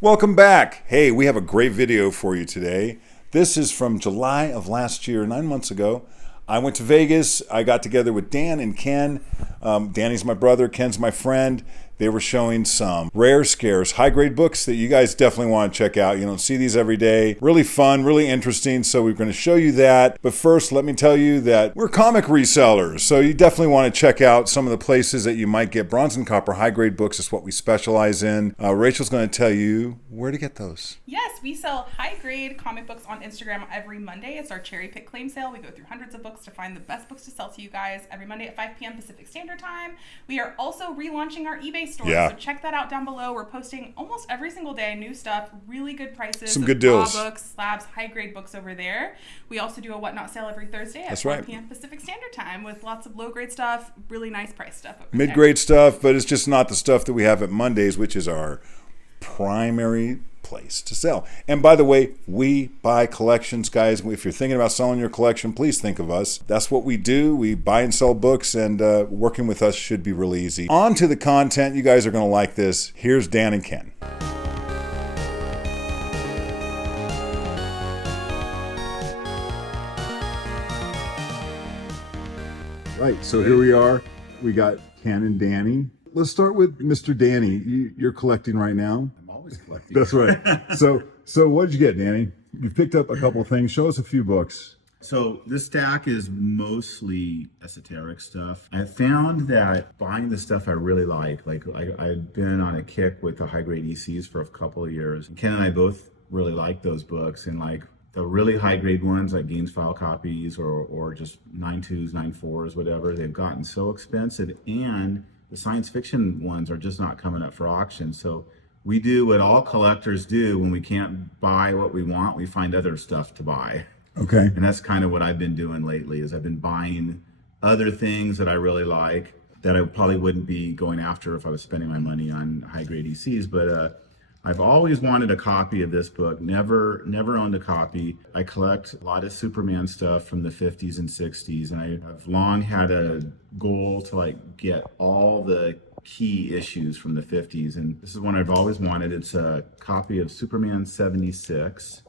Welcome back. Hey, we have a great video for you today. This is from July of last year, 9 months ago. I went to Vegas. I got together with Dan and Ken. Danny's my brother, Ken's my friend. They were showing some rare, scarce, high-grade books that you guys definitely want to check out. You don't see these every day. Really fun, really interesting, so we're going to show you that. But first, let me tell you that we're comic resellers, so you definitely want to check out some of the places that you might get bronze and copper high-grade books. It's what we specialize in. Rachel's going to tell you where to get those. Yes, we sell high-grade comic books on Instagram every Monday. It's our cherry pick claim sale. We go through hundreds of books to find the best books to sell to you guys every Monday at 5 p.m. Pacific Standard Time. We are also relaunching our eBay store, so check that out down below. We're posting almost every single day new stuff, really good prices. Some good deals. Raw books, slabs, high-grade books over there. We also do a Whatnot sale every Thursday at 4 p.m. Pacific Standard Time with lots of low-grade stuff, really nice price stuff over there. Mid-grade stuff, but it's just not the stuff that we have at Mondays, which is our primary place to sell. And by the way, we buy collections, guys. If you're thinking about selling your collection, please think of us. That's what we do. We buy and sell books, and working with us should be really easy. On to the content. You guys are going to like this. Here's Dan and Ken. Right, so here we are. We got Ken and Danny. Let's start with Mr. Danny. You're collecting right now. Collecting. That's right. So what did you get, Danny? You picked up a couple of things. Show us a few books. So this stack is mostly esoteric stuff. I found that buying the stuff I really like I've been on a kick with the high-grade ECs for a couple of years. Ken and I both really like those books, and like the really high-grade ones like Gaines file copies or just 9.2s, 9.4s, whatever, they've gotten so expensive, and the science fiction ones are just not coming up for auction. So we do what all collectors do when we can't buy what we want. We find other stuff to buy. Okay. And that's kind of what I've been doing lately is I've been buying other things that I really like that I probably wouldn't be going after if I was spending my money on high-grade ECs. But I've always wanted a copy of this book, never owned a copy. I collect a lot of Superman stuff from the 50s and 60s, and I've long had a goal to like get all the key issues from the 50s, and this is one I've always wanted. It's a copy of Superman 76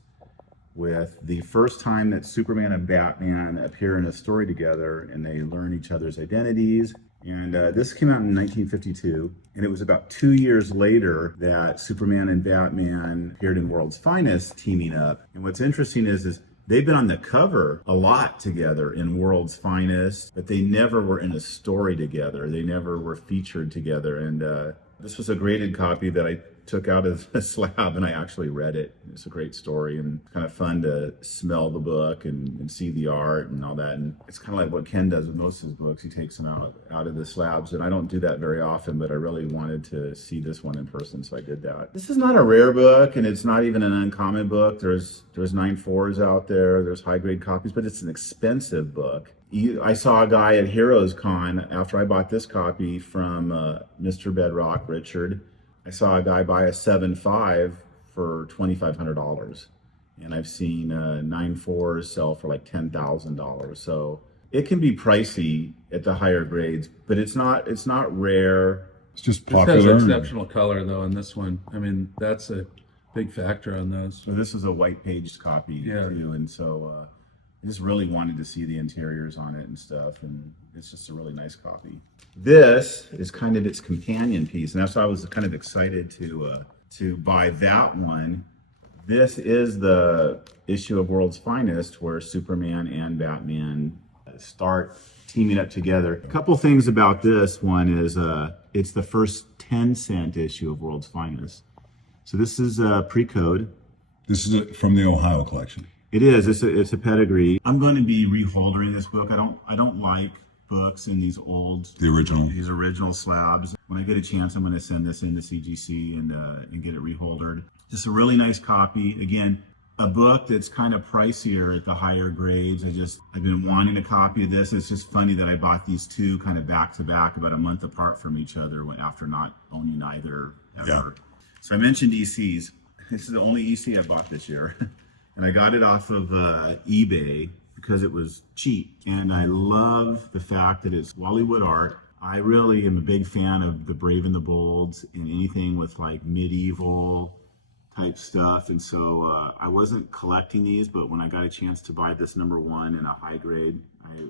with the first time that Superman and Batman appear in a story together and they learn each other's identities. And this came out in 1952, and it was about 2 years later that Superman and Batman appeared in World's Finest teaming up. And what's interesting is they've been on the cover a lot together in World's Finest, but they never were in a story together. They never were featured together. And this was a graded copy that I took out of a slab and I actually read it. It's a great story and kind of fun to smell the book and see the art and all that. And it's kind of like what Ken does with most of his books. He takes them out of the slabs, and I don't do that very often, but I really wanted to see this one in person, so I did that. This is not a rare book, and it's not even an uncommon book. There's 9.4s out there, there's high-grade copies, but it's an expensive book. I saw a guy at Heroes Con after I bought this copy from Mr. Bedrock, Richard. I saw a guy buy a 7.5 for $2,500, and I've seen 9.4s sell for like $10,000. So it can be pricey at the higher grades, but it's not rare. It's just popular. It has exceptional color though in this one. I mean, that's a big factor on those. So this is a white paged copy too, and so I just really wanted to see the interiors on it and stuff, and it's just a really nice copy. This is kind of its companion piece, and that's why I was kind of excited to buy that one. This is the issue of World's Finest where Superman and Batman start teaming up together. A couple things about this one is it's the first 10-cent issue of World's Finest. So this is pre-code. This is from the Ohio collection. It is. It's a pedigree. I'm going to be reholdering this book. I don't like books in these original slabs. When I get a chance, I'm going to send this into CGC and get it reholdered. Just a really nice copy. Again, a book that's kind of pricier at the higher grades. I've been wanting a copy of this. It's just funny that I bought these two kind of back to back, about a month apart from each other, after not owning either ever. Yeah. So I mentioned ECs. This is the only EC I bought this year. And I got it off of eBay because it was cheap. And I love the fact that it's Wally-Wood art. I really am a big fan of the Brave and the Bold and anything with like medieval type stuff. And so I wasn't collecting these, but when I got a chance to buy this #1 in a high grade,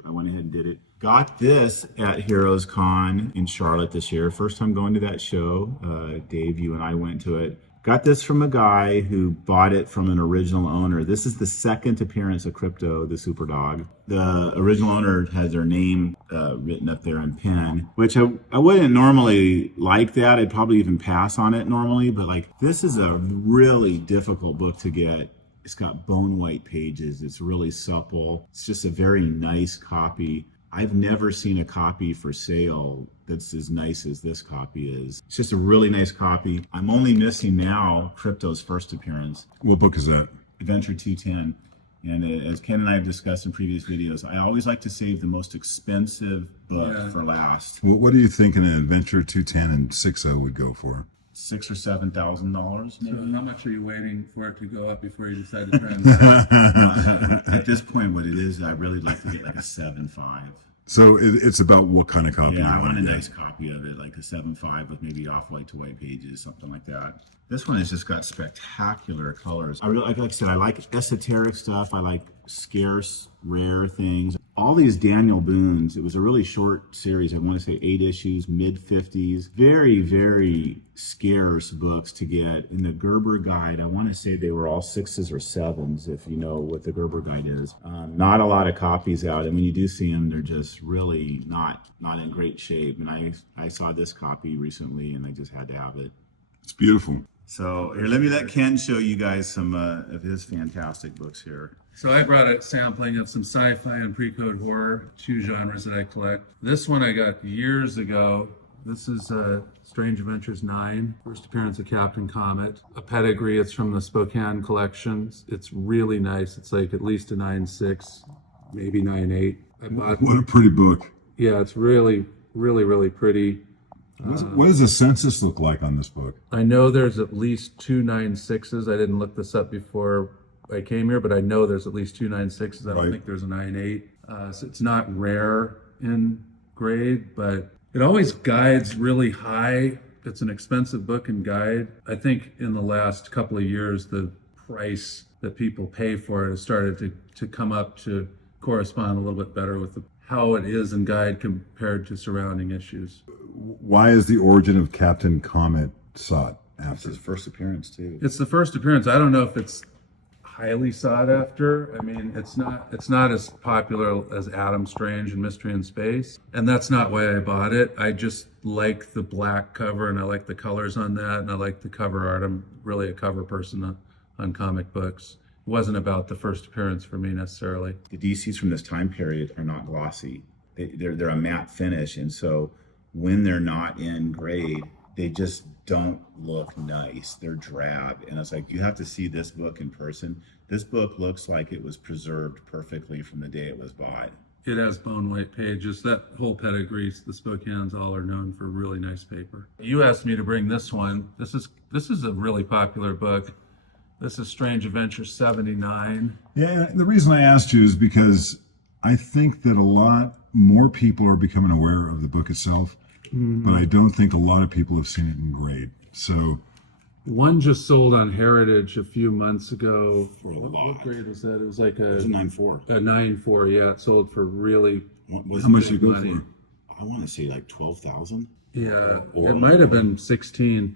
I went ahead and did it. Got this at Heroes Con in Charlotte this year. First time going to that show. Dave, you and I went to it. Got this from a guy who bought it from an original owner. This is the second appearance of Crypto, the super dog. The original owner has their name written up there in pen, which I wouldn't normally like that. I'd probably even pass on it normally, but like this is a really difficult book to get. It's got bone white pages. It's really supple. It's just a very nice copy. I've never seen a copy for sale that's as nice as this copy is. It's just a really nice copy. I'm only missing now Crypto's first appearance. What book is that? Adventure 210. And as Ken and I have discussed in previous videos, I always like to save the most expensive book for last. What do you think an Adventure 210 and 60 would go for? $6,000 or $7,000 maybe. So how much are you waiting for it to go up before you decide to try and At this point, what it is, I really like to get like a 7.5. So it's about what kind of copy you Yeah, I want a to get. nice copy of it, like a 7.5 with maybe off-white to white pages, something like that. This one has just got spectacular colors. I really, like I said, I like esoteric stuff. I like scarce, rare things. All these Daniel Boone's, it was a really short series. I want to say 8 issues, mid-50s. Very, very scarce books to get. In the Gerber Guide, I want to say they were all 6s or 7s, if you know what the Gerber Guide is. Not a lot of copies out, and when you do see them, they're just really not in great shape. And I saw this copy recently, and I just had to have it. It's beautiful. So here, let me let Ken show you guys some of his fantastic books here. So I brought a sampling of some sci-fi and pre-code horror, 2 genres that I collect. This one I got years ago. This is Strange Adventures 9, first appearance of Captain Comet. A pedigree, it's from the Spokane collection. It's really nice. It's like at least a 9.6, maybe 9.8. I bought. What a pretty book. Yeah, it's really, really, really pretty. What does the census look like on this book? I know there's at least 2 9.6s. I didn't look this up before I came here, but I know there's at least 2 9.6s. I don't Right. think there's a 9.8. So it's not rare in grade, but it always guides really high. It's an expensive book and guide. I think in the last couple of years, the price that people pay for it has started to come up to correspond a little bit better with how it is in guide compared to surrounding issues. Why is the origin of Captain Comet sought This after? is his first appearance too. It's the first appearance. I don't know if it's highly sought after. I mean, it's not as popular as Adam Strange and Mystery in Space, and that's not why I bought it. I just like the black cover, and I like the colors on that, and I like the cover art. I'm really a cover person on comic books. It wasn't about the first appearance for me necessarily. The DCs from this time period are not glossy. They're a matte finish, and so when they're not in grade, they just don't look nice. They're drab, and it's like you have to see this book in person. This book looks like it was preserved perfectly from the day it was bought. It has bone white pages. That whole pedigree, the Spokanes all are known for really nice paper. You asked me to bring this one. This is a really popular book. This is Strange Adventure 79. Yeah, the reason I asked you is because I think that a lot more people are becoming aware of the book itself, but I don't think a lot of people have seen it in grade. So One just sold on Heritage a few months ago. For a What lot. grade was that? It was like It's a 9.4. a 9.4. Yeah, it sold for really. What was how much it? did you go money. for? I want to say like 12,000. Yeah, it might have been 16.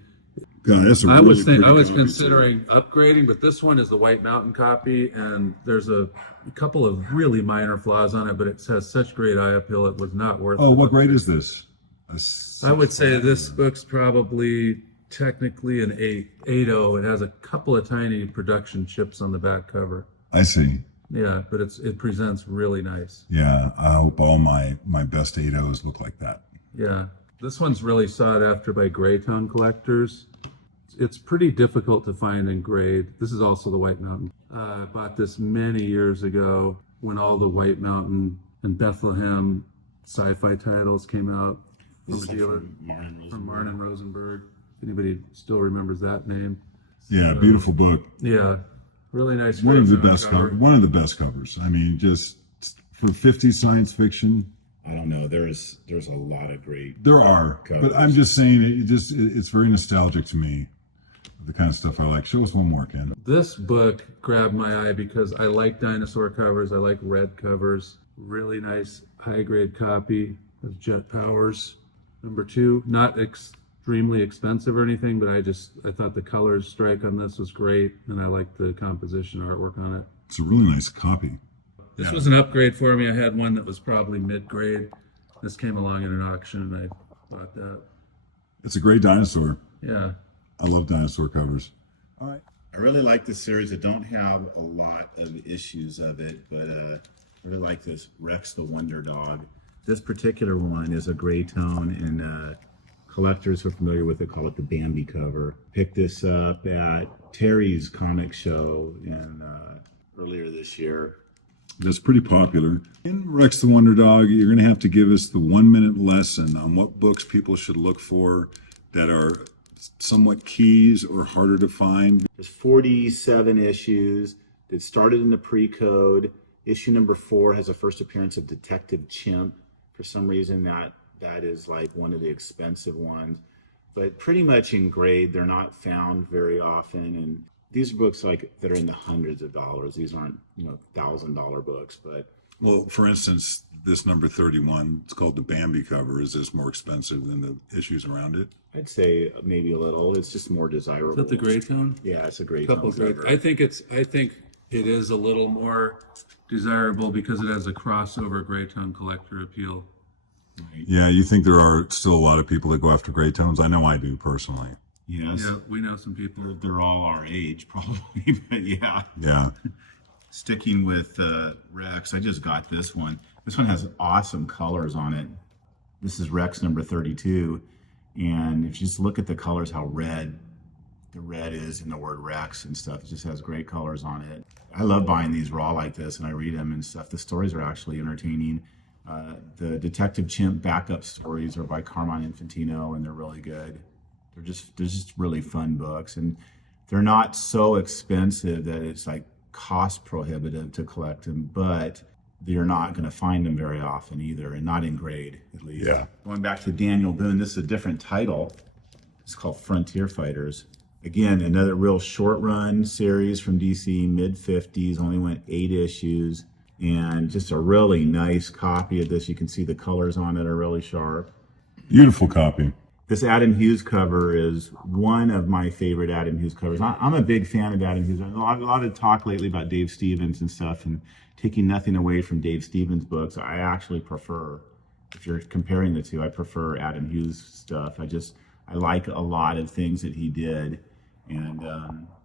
God, that's a I really was pretty copy. considering upgrading, but this one is the White Mountain copy, and there's a couple of really minor flaws on it, but it has such great eye appeal. It was not worth. Oh, it. what grade is this? I would say this book's probably technically an 8.0. It has a couple of tiny production chips on the back cover. I see. Yeah, but it presents really nice. Yeah, I hope all my best 8.0s look like that. Yeah, this one's really sought after by Greytown collectors. It's pretty difficult to find in grade. This is also the White Mountain. I bought this many years ago when all the White Mountain and Bethlehem sci-fi titles came out. This is From the like dealer, from Martin Rosenberg. from Martin Rosenberg. If anybody still remembers that name. Yeah, beautiful book. Yeah, really nice. One of the Greytown best cover. one of the best covers. I mean, just for 50s science fiction, I don't know. There's a lot of great. there are. Covers. But I'm just saying, it's very nostalgic to me. the kind of stuff I like. Show us one more, Ken. This book grabbed my eye because I like dinosaur covers. I like red covers. Really nice high-grade copy of Jet Powers #2. Not extremely expensive or anything, but I thought the colors strike on this was great, and I like the composition artwork on it. It's a really nice copy. This was an upgrade for me. I had one that was probably mid-grade. This came along in an auction, and I bought that. It's a great dinosaur. Yeah. I love dinosaur covers. All right. I really like this series. I don't have a lot of issues of it, but I really like this Rex the Wonder Dog. This particular one is a gray tone, and collectors who are familiar with it call it the Bambi cover. Picked this up at Terry's comic show earlier this year. That's pretty popular. In Rex the Wonder Dog, you're going to have to give us the 1-minute lesson on what books people should look for that are somewhat keys or harder to find. There's 47 issues that started in the pre-code. Issue number 4 has a first appearance of Detective Chimp. For some reason, that is like one of the expensive ones. But pretty much in grade, they're not found very often. And these are books like that are in the hundreds of dollars. These aren't, $1,000 books, but Well, for instance, this number 31, it's called the Bambi cover. Is this more expensive than the issues around it? I'd say maybe a little. It's just more desirable. Is that the gray tone? Yeah, it's a great Couple tone gray. cover. I think it is a little more desirable because it has a crossover gray tone collector appeal. Yeah, you think there are still a lot of people that go after gray tones? I know I do personally. Yes. Yeah, we know some people. They're all our age, probably, but yeah. Yeah. Sticking with Rex, I just got this one. This one has awesome colors on it. This is Rex number 32, and if you just look at the colors, how red the red is in the word Rex and stuff, it just has great colors on it. I love buying these raw like this, and I read them and stuff. The stories are actually entertaining. The Detective Chimp backup stories are by Carmine Infantino, and they're really good. They're just really fun books, and they're not so expensive that it's like cost prohibitive to collect them, but you're not going to find them very often either, and not in grade at least. Yeah. Going back to Daniel Boone, this is a different title. It's called Frontier Fighters. Again, another real short run series from DC, mid-50s, only went 8 issues, and just a really nice copy of this. You can see the colors on it are really sharp. Beautiful copy. This Adam Hughes cover is one of my favorite Adam Hughes covers. I'm a big fan of Adam Hughes. There's a lot of talk lately about Dave Stevens and stuff, and taking nothing away from Dave Stevens' books, I actually prefer, if you're comparing the two, I prefer Adam Hughes' stuff. I like a lot of things that he did, and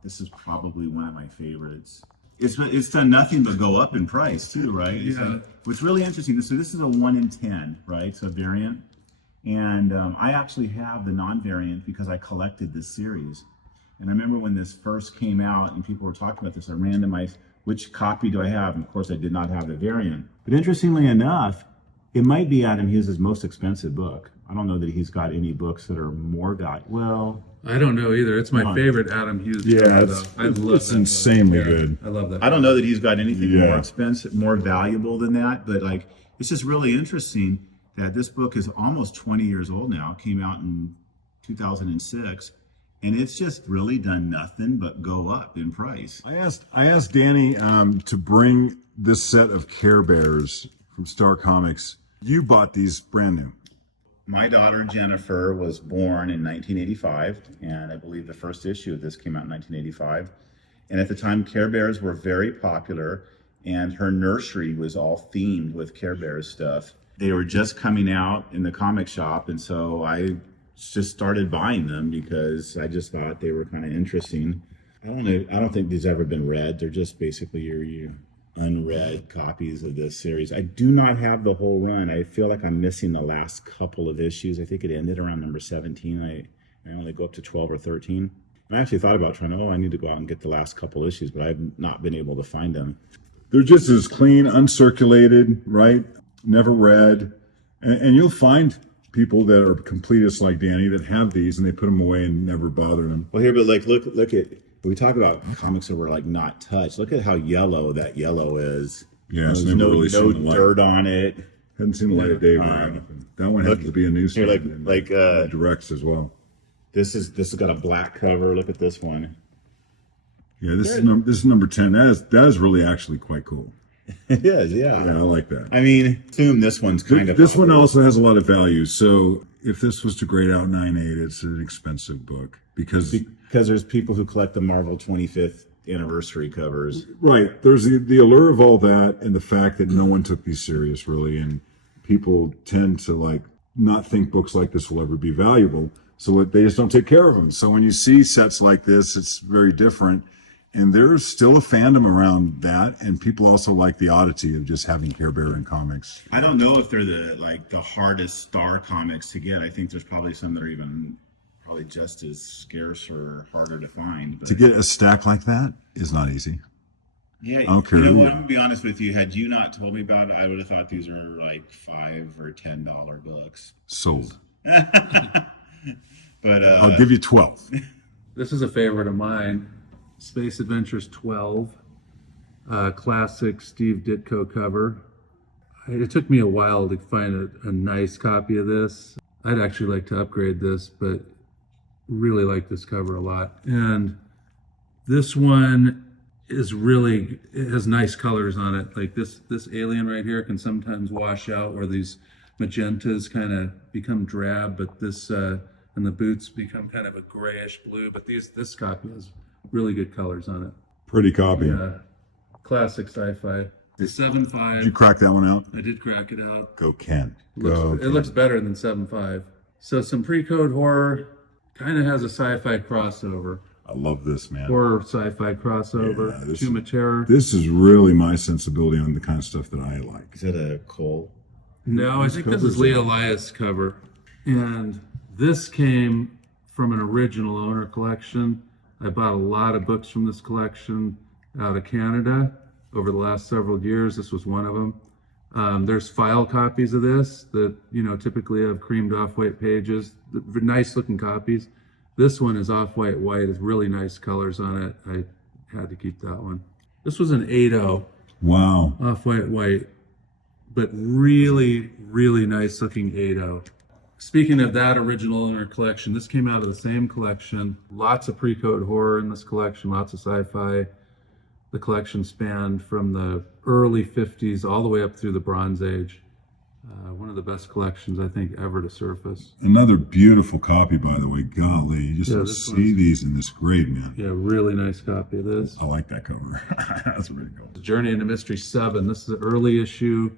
this is probably one of my favorites. It's done nothing but go up in price too, right? Yeah. What's really interesting, so this is a 1 in 10, right? So variant. And I actually have the non-variant because I collected this series. And I remember when this first came out and people were talking about this, I randomized which copy do I have? And of course I did not have the variant. But interestingly enough, it might be Adam Hughes' most expensive book. I don't know that he's got any books that are more well. I don't know either. It's my favorite Adam Hughes. Yeah, cover, though. I love it's that insanely book. good. I love that. I don't know that he's got anything Yeah. more expensive, more valuable than that, but like it's just really interesting that this book is almost 20 years old now. It came out in 2006, and it's just really done nothing but go up in price. I asked Danny to bring this set of Care Bears from Star Comics. You bought these brand new. My daughter Jennifer was born in 1985, and I believe the first issue of this came out in 1985. And at the time, Care Bears were very popular, and her nursery was all themed with Care Bears stuff. They were just coming out in the comic shop, and so I just started buying them because I just thought they were kind of interesting. I don't think these ever been read. They're just basically your unread copies of this series. I do not have the whole run. I feel like I'm missing the last couple of issues. I think it ended around number 17. I only go up to 12 or 13. I actually thought about I need to go out and get the last couple issues, but I've not been able to find them. They're just as clean, uncirculated, right? Never read. And you'll find people that are completists like Danny that have these and they put them away and never bother them. Well, here, but like, look at, we talk about comics that were like not touched. Look at how yellow that yellow is. Yeah, so There's they no really seen the light. dirt on it. Hadn't seen the light of day very often. That one happens to be a new Here, series. like directs as well. This has got a black cover. Look at this one. Yeah, this is number 10. That is really actually quite cool. It is, yeah. Yeah, I like that. I mean, assume this one's kind of. This one also has a lot of value. So if this was to grade out 9.8, it's an expensive book because there's people who collect the Marvel 25th anniversary covers. Right. There's the allure of all that and the fact that no one took these serious really, and people tend to like not think books like this will ever be valuable. So they just don't take care of them. So when you see sets like this, it's very different. And there's still a fandom around that, and people also like the oddity of just having Care Bear in comics. I don't know if they're the hardest star comics to get. I think there's probably some that are even probably just as scarce or harder to find. But To get a stack like that is not easy. yeah, I don't care you know who what? you I'm gonna be honest with you. Had you not told me about it, I would have thought these were like $5 or $10 books. Sold. But I'll give you 12. This is a favorite of mine. Space Adventures 12, classic Steve Ditko cover. It took me a while to find a nice copy of this. I'd actually like to upgrade this, but really like this cover a lot. And this one is really, it has nice colors on it. Like this alien right here can sometimes wash out where these magentas kind of become drab, but this, and the boots become kind of a grayish blue, but this copy has really good colors on it. Pretty copy. Yeah, classic sci-fi. The 7.5. Did you crack that one out? I did crack it out. Go Ken. It Go. looks better than 7.5. So some pre-code horror, kind of has a sci-fi crossover. I love this, man. Horror sci-fi crossover. Yeah, Tomb of Terror. This is really my sensibility on the kind of stuff that I like. is that a Cole? No, I think this is Lee Elias cover. And this came from an original owner collection. I bought a lot of books from this collection out of Canada over the last several years. This was one of them. There's file copies of this that, typically have creamed off-white pages. Nice looking copies. This one is off-white white. It's really nice colors on it. I had to keep that one. This was an 8.0. Wow. Off-white white, but really, really nice looking 8.0. Speaking of that original owner collection, this came out of the same collection. Lots of pre-code horror in this collection, lots of sci-fi. The collection spanned from the early 50s all the way up through the Bronze Age. One of the best collections, I think, ever to surface. Another beautiful copy, by the way. Golly, you just Yeah, don't this see these in this grade, man. Yeah, really nice copy of this. I like that cover. That's really cool. Journey into Mystery 7. This is an early issue.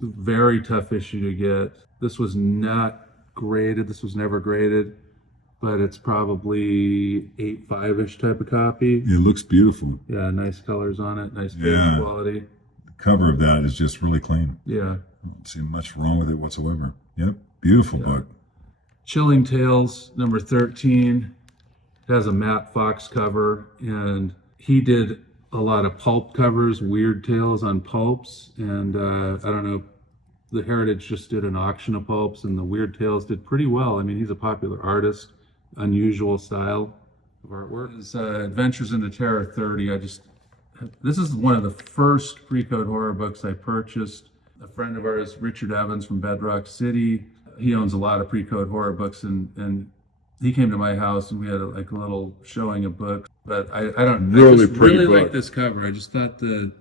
Very tough issue to get. This was not graded. This was never graded, but it's probably 8.5-ish type of copy. It looks beautiful. Yeah, nice colors on it. Nice page Yeah. quality. The cover of that is just really clean. Yeah. I don't see much wrong with it whatsoever. Yep. Beautiful book. Chilling Tales, number 13. It has a Matt Fox cover, and he did a lot of pulp covers, weird tales on pulps, and I don't know, the Heritage just did an auction of pulps, and the Weird Tales did pretty well. I mean, he's a popular artist, unusual style of artwork. His Adventures into Terror 30, this is one of the first pre-code horror books I purchased. A friend of ours, Richard Evans from Bedrock City, he owns a lot of pre-code horror books, and he came to my house and we had a little showing of books. But I don't Really I just pretty really book. like this cover. I just thought the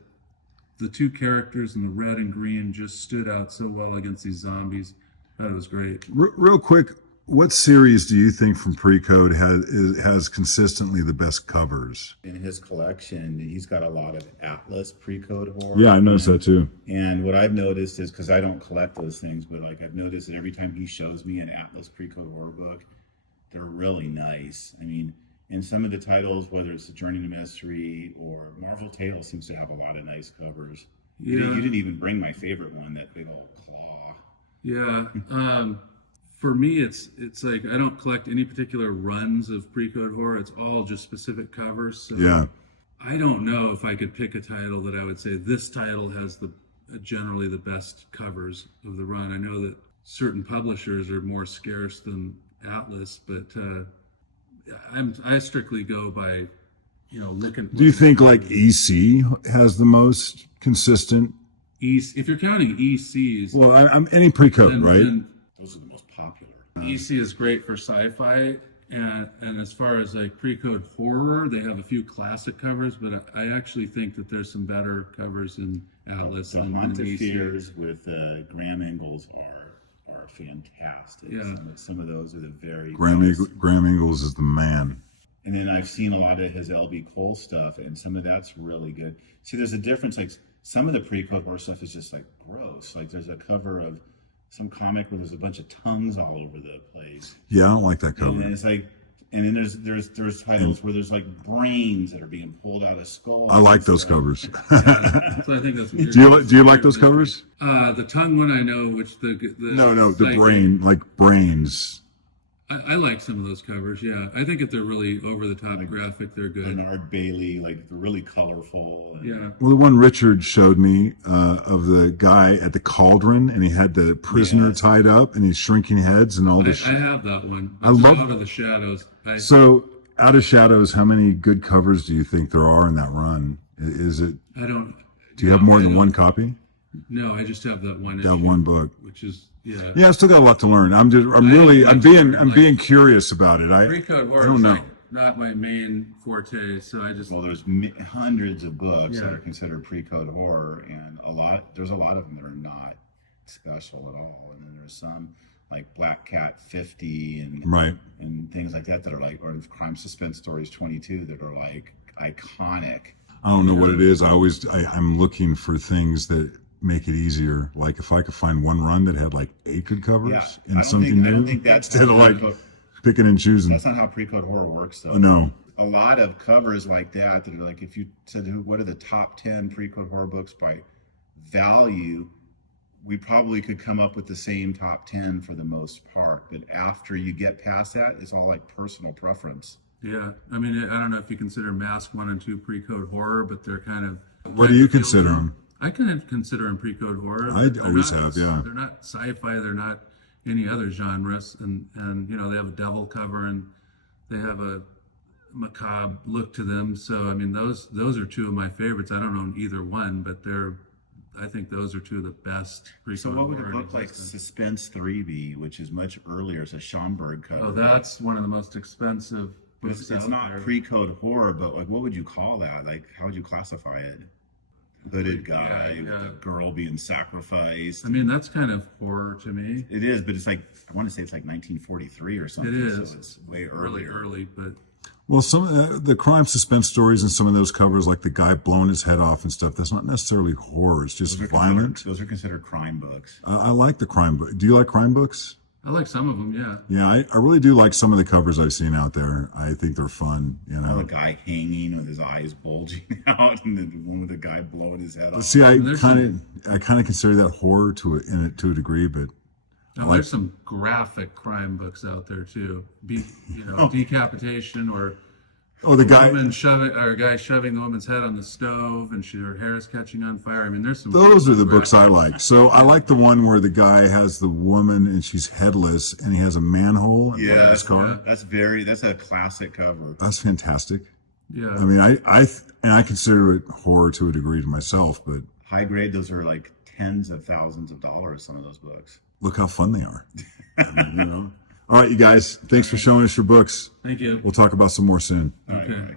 two characters in the red and green just stood out so well against these zombies. That was great. Real quick, what series do you think from Pre-Code has consistently the best covers? In his collection, he's got a lot of Atlas pre-code horror. Yeah, I noticed that too. And what I've noticed is, because I don't collect those things, but like I've noticed that every time he shows me an Atlas pre-code horror book, they're really nice. I mean, in some of the titles, whether it's The Journey to Mystery or Marvel Tales, seems to have a lot of nice covers. Yeah. You didn't even bring my favorite one, that big old claw. Yeah. For me, it's like I don't collect any particular runs of pre-code horror. It's all just specific covers. So Yeah. I don't know if I could pick a title that I would say this title has generally the best covers of the run. I know that certain publishers are more scarce than Atlas, but I strictly go by, looking. Do you think like EC has the most consistent? If you're counting ECs, Well, I'm any Pre-Code, right? then Those are the most popular. EC is great for sci-fi. And as far as like pre-code horror, they have a few classic covers, but I actually think that there's some better covers in Atlas. The and Haunt of DC. Fears with Graham Ingalls are fantastic. Yeah. Some of those are the very Graham best. Graham Ingalls is the man. And then I've seen a lot of his LB Cole stuff, and some of that's really good. See, there's a difference. Like some of the pre-code horror stuff is just like gross. Like there's a cover of some comic where there's a bunch of tongues all over the place. Yeah, I don't like that cover. And then it's like, and then there's titles where there's like brains that are being pulled out of skulls. I like those covers. So I think that's weird. Do you like those covers? The tongue one I know, which the No, the like, brain, like brains. I like some of those covers. Yeah, I think if they're really over the top graphic, they're good. Bernard Bailey, like they're really colorful. And, Yeah. Well, the one Richard showed me of the guy at the cauldron, and he had the prisoner tied up, and he's shrinking heads and all this. I have that one. I love Out of the Shadows. So, Out of Shadows, how many good covers do you think there are in that run? Is it? I don't. Do you have more than one copy? No, I just have that one. That issue, one book. which is yeah. Yeah, I still got a lot to learn. I'm being curious about it. Pre-code horror I don't is know. like not my main forte, so I just Well, there's hundreds of books that are considered pre-code horror, and there's a lot of them that are not special at all. And then there's some like Black Cat 50 and things like that are like, or Crime Suspense Stories 22 that are like iconic. I don't know what it is. I'm looking for things that make it easier. Like if I could find one run that had like 8 good covers and something new, I don't think that's instead of like picking and choosing. That's not how pre-code horror works, though. No. A lot of covers like that are like, if you said what are the top 10 pre-code horror books by value, we probably could come up with the same top 10 for the most part. But after you get past that, it's all like personal preference. yeah. I mean, I don't know if you consider Mask 1 and 2 pre-code horror, but they're kind of. What do you consider them? I can consider them pre-code horror. I always have, yeah. They're not sci-fi. They're not any other genres, and you know they have a devil cover and they have a macabre look to them. So I mean, those are two of my favorites. I don't own either one, but I think those are two of the best pre-code So what would a horror in book like existence. Suspense 3 be, which is much earlier? It's a Schomburg cover. Oh, that's one of the most expensive books It's out not there. pre-code horror, but like, what would you call that? Like, how would you classify it? Hooded guy with a girl being sacrificed. I mean, that's kind of horror to me. It is, but it's like, I want to say it's like 1943 or something. It is. So it's way Really earlier. early, but Well, some of the crime suspense stories and some of those covers, like the guy blowing his head off and stuff, that's not necessarily horror. It's just violent. Those are considered crime books. I like the crime book. Do you like crime books? I like some of them. Yeah. Yeah, I really do like some of the covers I've seen out there. I think they're fun. You The know. guy hanging with his eyes bulging out, and the one with the guy blowing his head off. See, I There's kind of consider that horror to a degree, but Now, there's some graphic crime books out there too. Decapitation or the guy. woman a guy shoving the woman's head on the stove and her hair is catching on fire. I mean, there's some. Those are the books I like. So I like the one where the guy has the woman and she's headless and he has a manhole in front of his car. That's a classic cover. That's fantastic. Yeah. I mean, I consider it horror to a degree to myself, but High grade, those are like tens of thousands of dollars, some of those books. look how fun they are. I mean, All right, you guys. Thanks for showing us your books. Thank you. We'll talk about some more soon. All right, Okay. all right.